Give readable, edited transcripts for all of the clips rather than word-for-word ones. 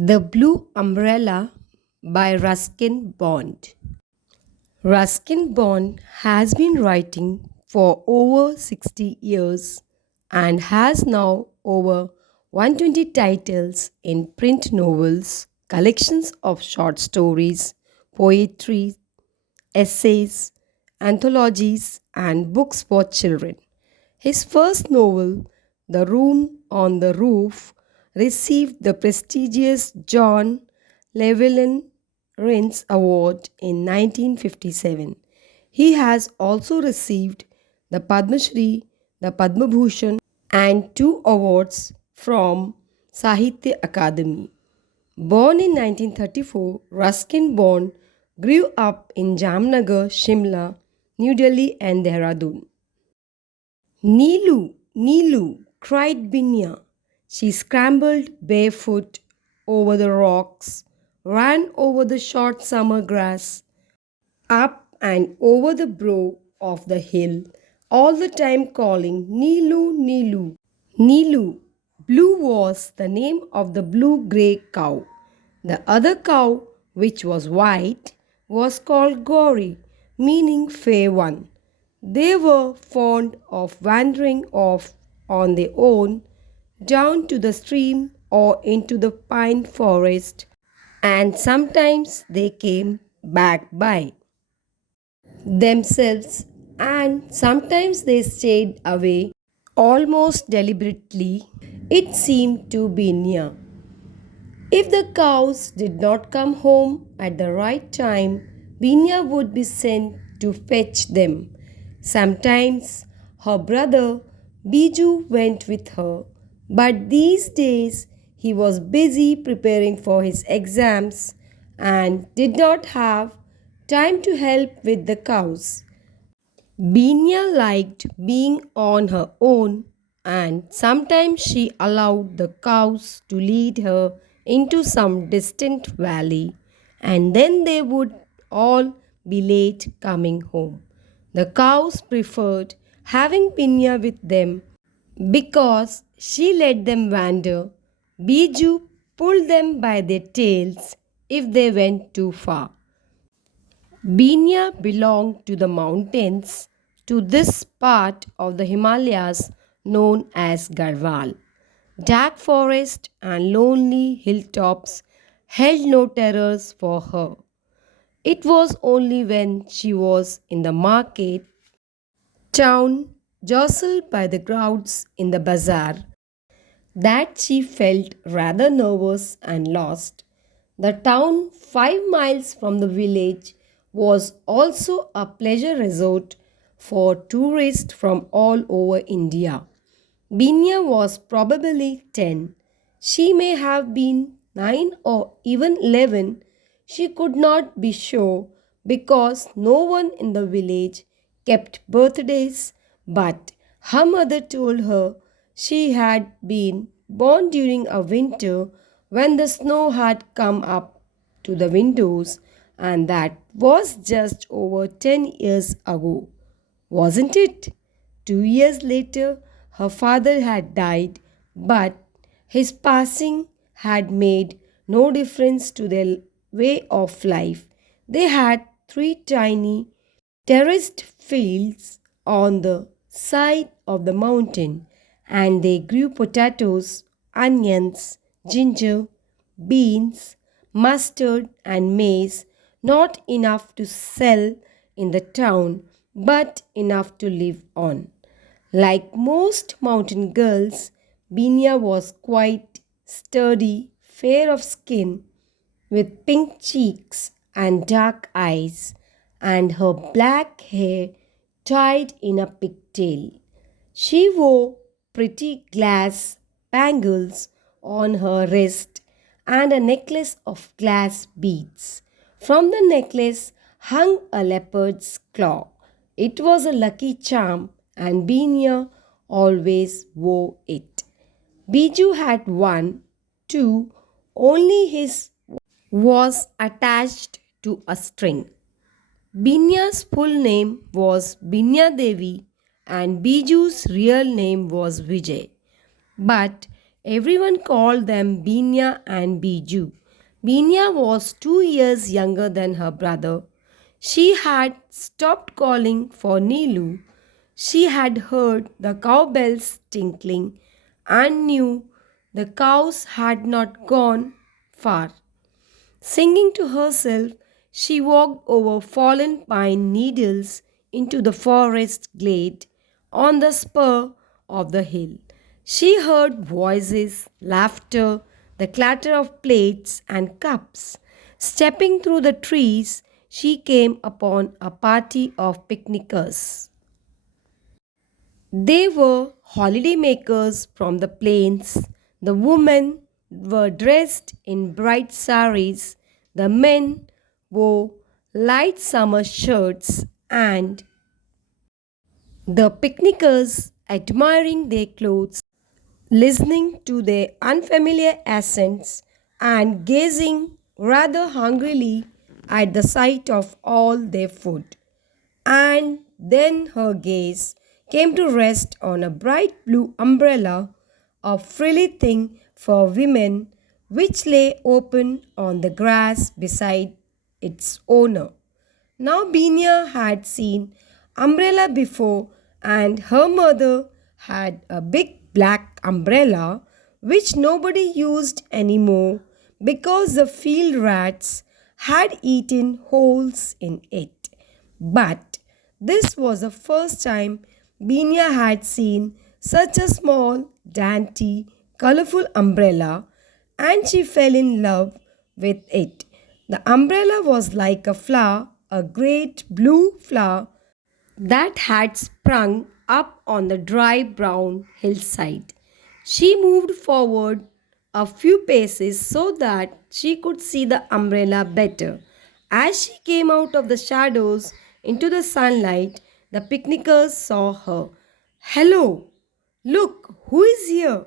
The Blue Umbrella by Ruskin Bond. Ruskin Bond has been writing for over 60 years and has now over 120 titles in print novels, collections of short stories, poetry, essays, anthologies, and books for children. His first novel, The Room on the Roof, received the prestigious John Llewellyn Rhys Award in 1957. He has also received the Padma Shri, the Padma Bhushan, and two awards from Sahitya Akademi. Born in 1934, Ruskin Bond grew up in Jamnagar, Shimla, New Delhi, and Dehradun. Neelu, Neelu, cried Binya. She scrambled barefoot over the rocks, ran over the short summer grass, up and over the brow of the hill, all the time calling Neelu, Neelu. Neelu. Blue was the name of the blue-grey cow. The other cow, which was white, was called Gauri, meaning fair one. They were fond of wandering off on their own down to the stream or into the pine forest, and sometimes they came back by themselves, and sometimes they stayed away almost deliberately. It seemed to be near. If the cows did not come home at the right time, Binya would be sent to fetch them. Sometimes her brother Biju went with her, but these days he was busy preparing for his exams and did not have time to help with the cows. Binya liked being on her own, and sometimes she allowed the cows to lead her into some distant valley, and then they would all be late coming home. The cows preferred having Binya with them because she let them wander. Biju pulled them by their tails if they went too far. Binya belonged to the mountains, to this part of the Himalayas known as Gharwal. Dark forest and lonely hilltops held no terrors for her. It was only when she was in the market town, jostled by the crowds in the bazaar, that she felt rather nervous and lost. The town, 5 miles from the village, was also a pleasure resort for tourists from all over India. Binya was probably 10. She may have been 9 or even 11. She could not be sure because no one in the village kept birthdays, but her mother told her she had been born during a winter when the snow had come up to the windows, and that was just over 10 years ago. Wasn't it? 2 years later, her father had died, but his passing had made no difference to their way of life. They had three tiny terraced fields on the side of the mountain, and they grew potatoes, onions, ginger, beans, mustard, and maize, not enough to sell in the town, but enough to live on. Like most mountain girls, Binya was quite sturdy, fair of skin, with pink cheeks and dark eyes, and her black hair tied in a pigtail. She wore pretty glass bangles on her wrist and a necklace of glass beads. From the necklace hung a leopard's claw. It was a lucky charm, and Binya always wore it. Biju had one, too, only his was attached to a string. Binya's full name was Binya Devi and Biju's real name was Vijay. But Everyone called them Binya and Biju. Binya was 2 years younger than her brother. She had stopped calling for Neelu. She had heard the cowbells tinkling and knew the cows had not gone far. Singing to herself, she walked over fallen pine needles into the forest glade on the spur of the hill. She heard voices, laughter, the clatter of plates and cups. Stepping through the trees, she came upon a party of picnickers. They were holidaymakers from the plains. The women were dressed in bright saris. The men wore light summer shirts, and the picnickers, admiring their clothes, listening to their unfamiliar accents, and gazing rather hungrily at the sight of all their food. And then her gaze came to rest on a bright blue umbrella, a frilly thing for women, which lay open on the grass beside its owner. Now Binia had seen umbrella before, and her mother had a big black umbrella which nobody used anymore because the field rats had eaten holes in it. But this was the first time Binia had seen such a small, dainty, colorful umbrella, and she fell in love with it. The umbrella was like a flower, a great blue flower that had sprung up on the dry brown hillside. She moved forward a few paces so that she could see the umbrella better. As she came out of the shadows into the sunlight, the picnickers saw her. "Hello! Look, who is here?"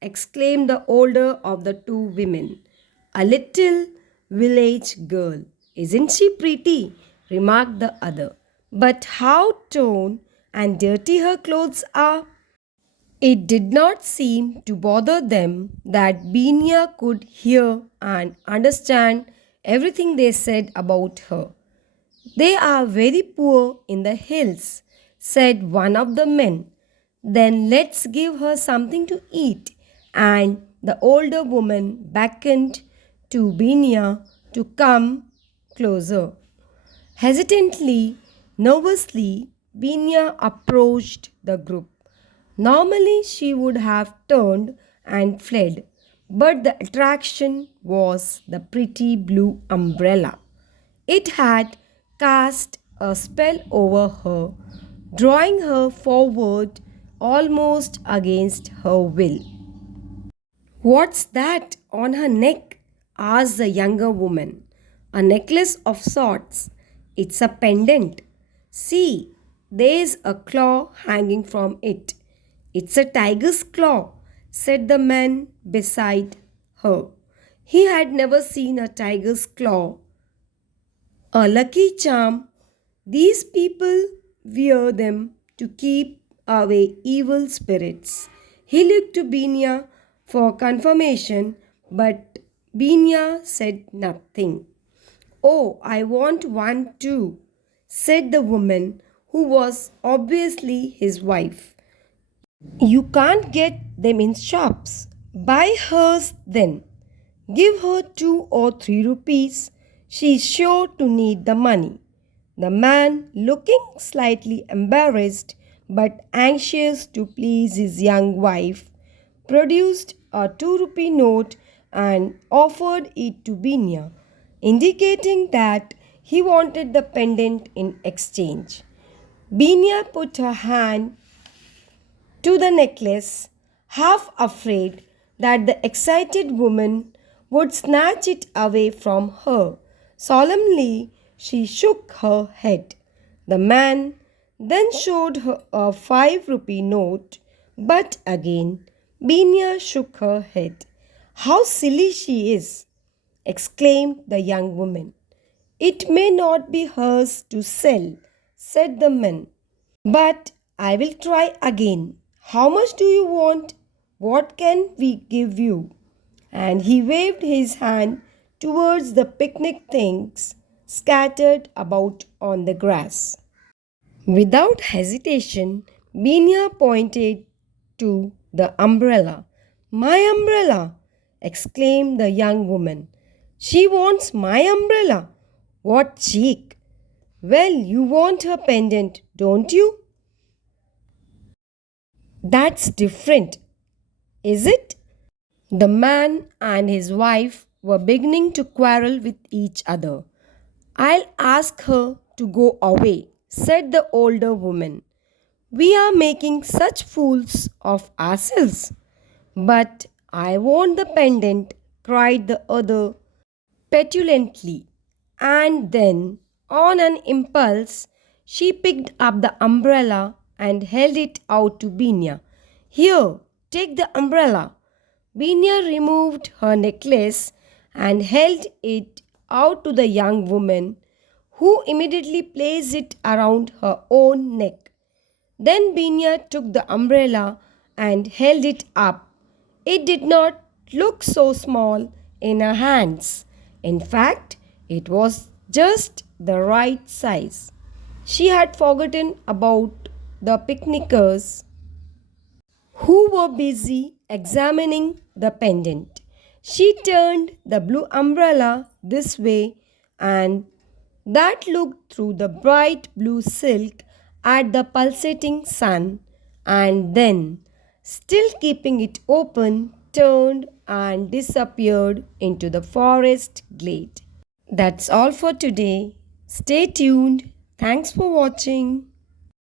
exclaimed the older of the two women. "A little village girl. Isn't she pretty?" remarked the other. "But how torn and dirty her clothes are!" It did not seem to bother them that Binia could hear and understand everything they said about her. "They are very poor in the hills," said one of the men. "Then let's give her something to eat." And the older woman beckoned to Binia to come closer. Hesitantly, nervously, Binia approached the group. Normally, she would have turned and fled, but the attraction was the pretty blue umbrella. It had cast a spell over her, drawing her forward almost against her will. "What's that on her neck?" asked the younger woman. "A necklace of sorts. It's a pendant. See, there's a claw hanging from it." "It's a tiger's claw," said the man beside her. He had never seen a tiger's claw. "A lucky charm. These people wear them to keep away evil spirits." He looked to Binia for confirmation, but Binia said nothing. "Oh, I want one too," said the woman, who was obviously his wife. "You can't get them in shops. Buy hers then. Give her 2 or 3 rupees. She is sure to need the money." The man, looking slightly embarrassed but anxious to please his young wife, produced a 2 rupee note and offered it to Binya, indicating that he wanted the pendant in exchange. Binya put her hand to the necklace, half afraid that the excited woman would snatch it away from her. Solemnly, she shook her head. The man then showed her a 5 rupee note, but again Binia shook her head. "How silly she is!" exclaimed the young woman. "It may not be hers to sell," said the man, "but I will try again. How much do you want?" What can we give you? And he waved his hand towards the picnic things scattered about on the grass. Without hesitation, Binya pointed to the umbrella. My umbrella! Exclaimed the young woman. She wants my umbrella! What cheek! Well, you want her pendant, don't you? That's different, is it? The man and his wife were beginning to quarrel with each other. I'll ask her to go away, said the older woman. We are making such fools of ourselves. But I want the pendant, cried the other petulantly. And then, on an impulse, she picked up the umbrella and held it out to Binya. Here, take the umbrella. Binya removed her necklace and held it out to the young woman, who immediately placed it around her own neck. Then Binya took the umbrella and held it up. It did not look so small in her hands. In fact, it was just the right size. She had forgotten about the picnickers who were busy examining the pendant. She turned the blue umbrella this way and that looked through the bright blue silk at the pulsating sun, and then, still keeping it open, turned and disappeared into the forest glade. That's all for today. Stay tuned. Thanks for watching.